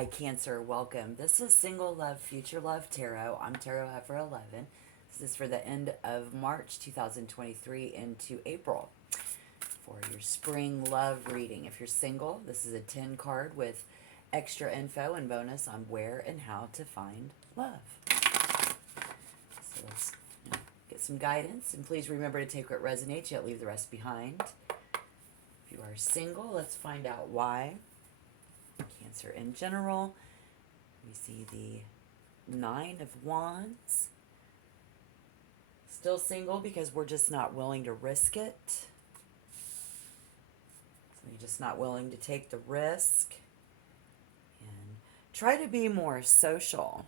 Hi, Cancer. Welcome. This is Single Love, Future Love Tarot. I'm Tarot Heifer 11. This is for the end of March 2023 into April for your spring love reading. If you're single, this is a 10 card with extra info and bonus on where and how to find love. So let's get some guidance, and please remember to take what resonates, yet leave the rest behind. If you are single, let's find out why. Cancer in general. We see the Nine of Wands. Still single because we're just not willing to risk it. So you're just not willing to take the risk. And try to be more social.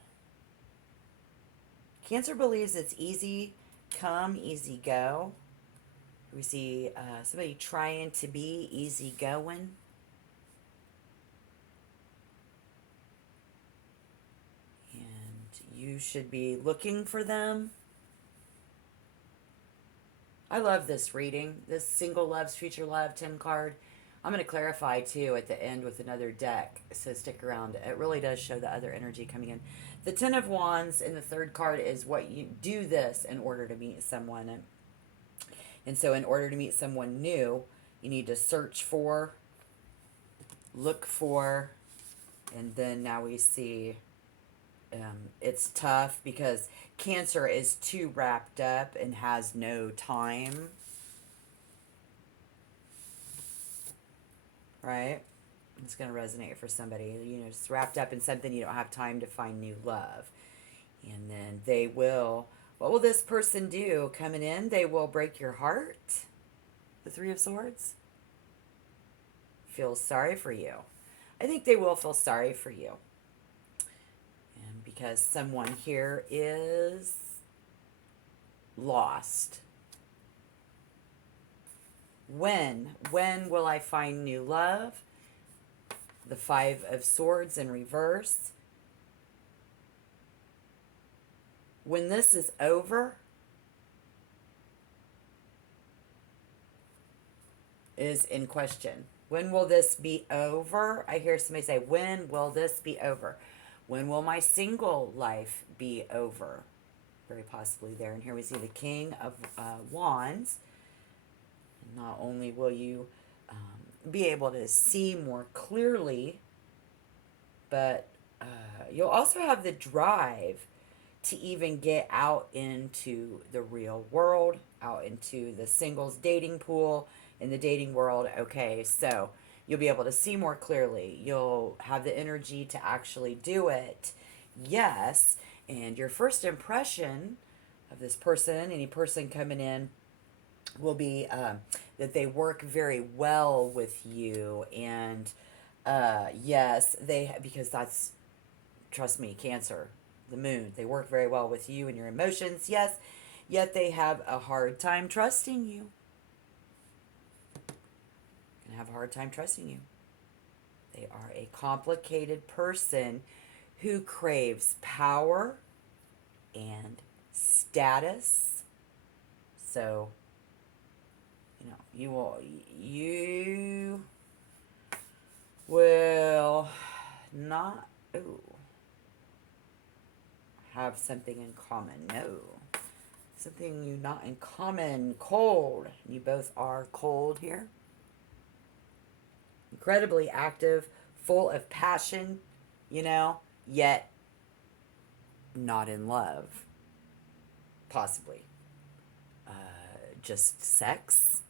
Cancer believes it's easy come, easy go. We see somebody trying to be easy going. You should be looking for them. I love this reading, this Single Loves Future Love 10 card. I'm going to clarify too at the end with another deck, so stick around. It really does show the other energy coming in. The 10 of Wands in the third card is what you do this in order to meet someone. And so in order to meet someone new, you need to search for, look for, and then now we see it's tough because Cancer is too wrapped up and has no time. Right? It's going to resonate for somebody. Just wrapped up in something, you don't have time to find new love. And then they will, what will this person do? Coming in, they will break your heart. The Three of Swords. Feel sorry for you. I think they will feel sorry for you. Because someone here is lost. When will I find new love? The Five of Swords in reverse. When this is over is in question. When will this be over? I hear somebody say, when will this be over? When will my single life be over? Very possibly there. And here we see the King of Wands. Not only will you be able to see more clearly, but you'll also have the drive to even get out into the real world, out into the singles dating pool, in the dating world. Okay, so you'll be able to see more clearly. You'll have the energy to actually do it. Yes. And your first impression of this person, any person coming in, will be that they work very well with you. And yes, because that's, trust me, Cancer, the moon, they work very well with you and your emotions. Yes. Yet they have a hard time trusting you. Have a hard time trusting you. They are a complicated person who craves power and status. So, you will not have something in common. No. Something you not in common. Cold. You both are cold here. Incredibly active, full of passion, yet not in love. Possibly. Just sex.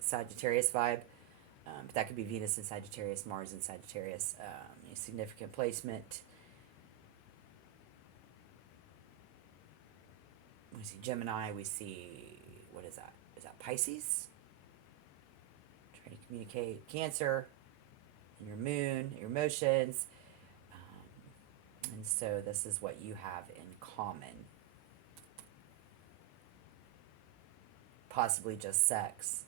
Sagittarius vibe. But that could be Venus in Sagittarius, Mars in Sagittarius. A significant placement. We see Gemini. We see, what is that? Is that Pisces? Trying to communicate. Cancer, and your moon, your emotions. And so this is what you have in common. Possibly just sex.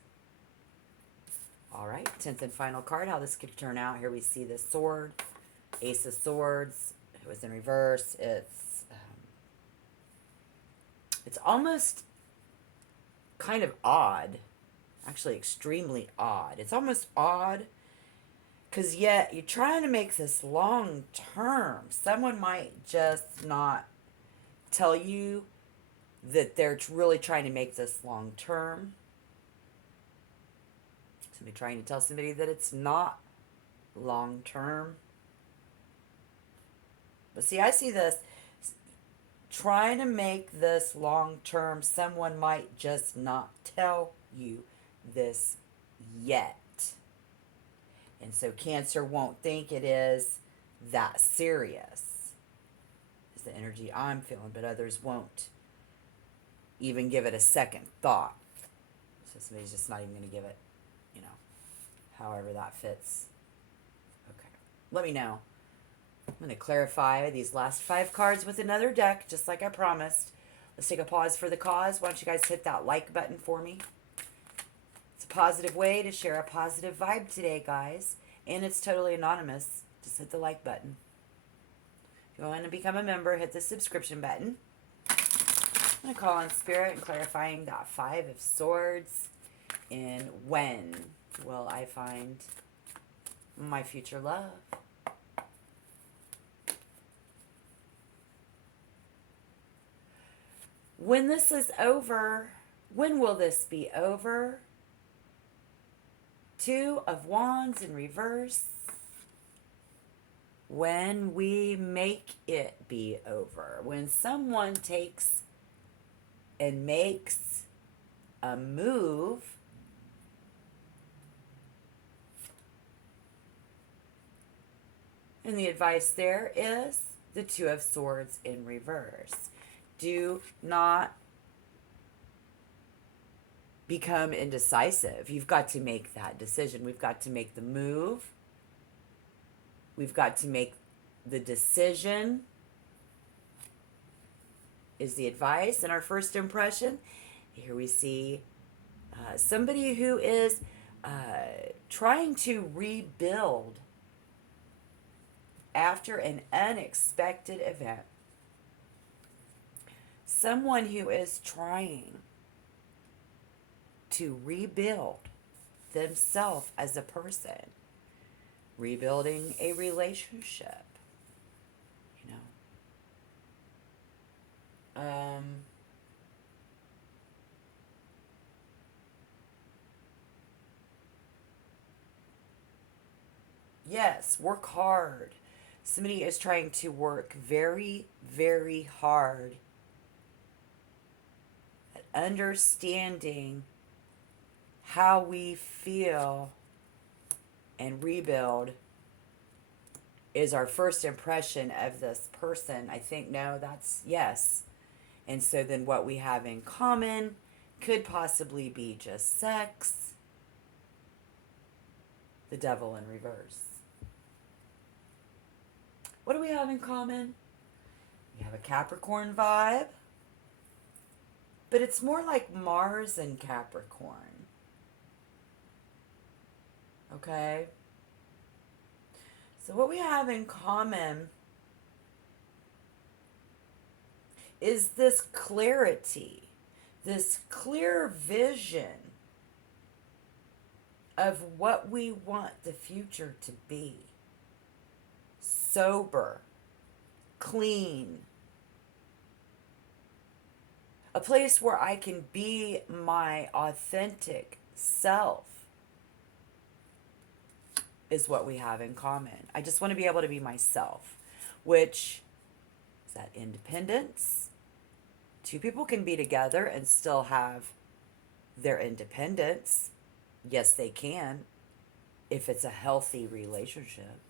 All right, 10th and final card, how this could turn out. Here we see the sword, Ace of Swords. It was in reverse. It's almost kind of odd. Actually, extremely odd. It's almost odd Because yet you're trying to make this long term. Someone might just not tell you that they're really trying to make this long term. Somebody trying to tell somebody that it's not long term. But see, I see this trying to make this long term. Someone might just not tell you this yet. And so Cancer won't think it is that serious. Is the energy I'm feeling, but others won't even give it a second thought. So somebody's just not even going to give it, however that fits. Okay. Let me know. I'm going to clarify these last 5 cards with another deck, just like I promised. Let's take a pause for the cause. Why don't you guys hit that like button for me? It's a positive way to share a positive vibe today, guys. And it's totally anonymous. Just hit the like button. If you want to become a member, hit the subscription button. I'm going to call on Spirit and clarifying that 5 of Swords. And when will I find my future love? When this is over, when will this be over? 2 of Wands in reverse. When we make it be over. When someone takes and makes a move, and the advice there is the 2 of Swords in reverse. Do not become indecisive. You've got to make that decision. We've got to make the move. We've got to make the decision, is the advice. And our first impression, here we see somebody who is trying to rebuild after an unexpected event. Someone who is trying to rebuild themselves as a person, rebuilding a relationship, yes, work hard. Somebody is trying to work very, very hard at understanding how we feel, and rebuild is our first impression of this person. I think, no, that's yes. And so then what we have in common could possibly be just sex. The Devil in reverse. What do we have in common? We have a Capricorn vibe, but it's more like Mars and Capricorn. Okay? So what we have in common is this clarity, this clear vision of what we want the future to be. Sober, clean, a place where I can be my authentic self is what we have in common. I just want to be able to be myself, which is that independence. 2 people can be together and still have their independence. Yes, they can, if it's a healthy relationship.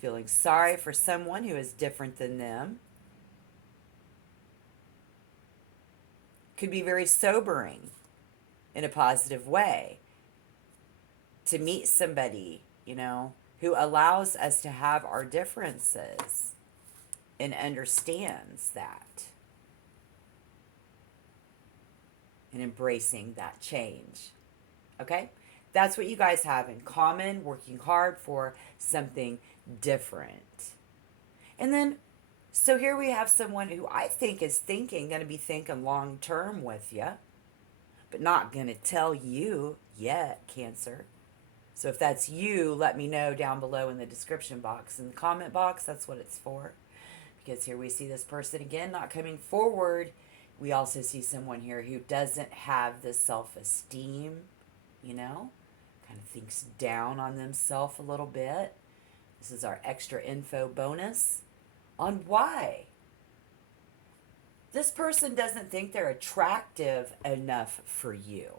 Feeling sorry for someone who is different than them could be very sobering in a positive way. To meet somebody, who allows us to have our differences and understands that. And embracing that change. Okay? That's what you guys have in common, working hard for something different. And then, so here we have someone who I think is going to be thinking long term with you, but not going to tell you yet, Cancer. So if that's you, let me know down below in the description box. In the comment box, that's what it's for. Because here we see this person again not coming forward. We also see someone here who doesn't have the self-esteem, you know, kind of thinks down on themselves a little bit. This is our extra info bonus on why. This person doesn't think they're attractive enough for you.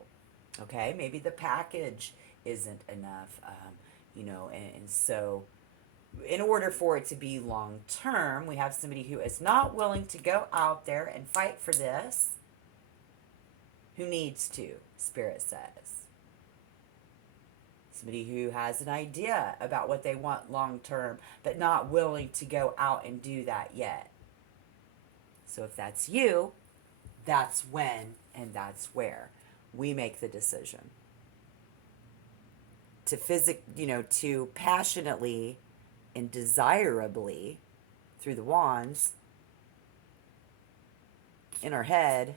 Okay, maybe the package isn't enough, and so in order for it to be long term, we have somebody who is not willing to go out there and fight for this, who needs to, Spirit says. Somebody who has an idea about what they want long term, but not willing to go out and do that yet. So if that's you, that's when and that's where we make the decision to to passionately and desirably, through the wands, in our head,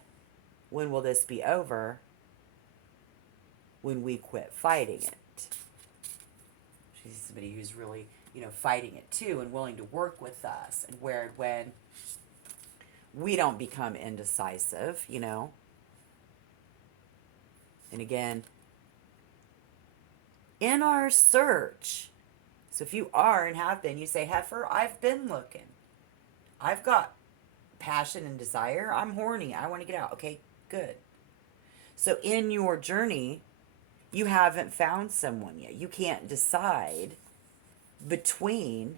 when will this be over? When we quit fighting it. She's somebody who's really, fighting it too and willing to work with us. And when we don't become indecisive, And again, in our search, so if you are and have been, you say, Heifer, I've been looking. I've got passion and desire. I'm horny. I want to get out. Okay, good. So in your journey, you haven't found someone yet. You can't decide between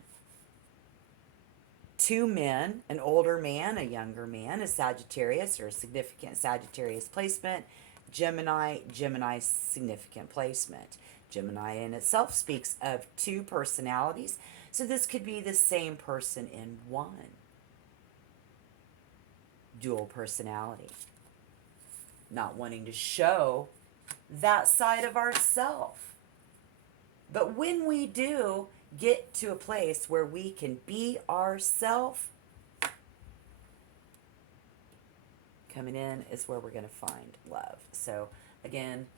two men, an older man, a younger man, a Sagittarius or a significant Sagittarius placement, Gemini significant placement. Gemini in itself speaks of two personalities, so this could be the same person in one. Dual personality. Not wanting to show that side of ourself. But when we do get to a place where we can be ourselves, coming in is where we're going to find love. So again,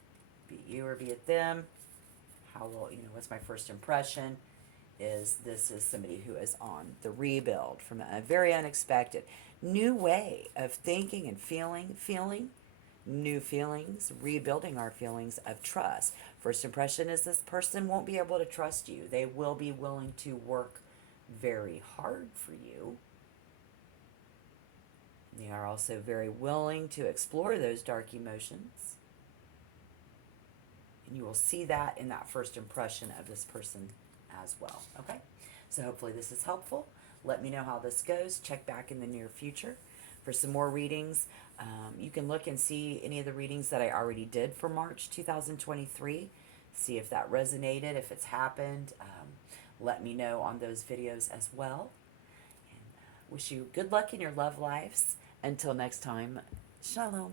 be it you or be it them, how will, what's my first impression is this is somebody who is on the rebuild from a very unexpected new way of thinking and feeling new feelings, rebuilding our feelings of trust. First impression is this person won't be able to trust you. They will be willing to work very hard for you. They are also very willing to explore those dark emotions. And you will see that in that first impression of this person as well. Okay? So hopefully this is helpful. Let me know how this goes. Check back in the near future for some more readings. You can look and see any of the readings that I already did for March 2023. See if that resonated, if it's happened. Let me know on those videos as well. And wish you good luck in your love lives. Until next time, Shalom.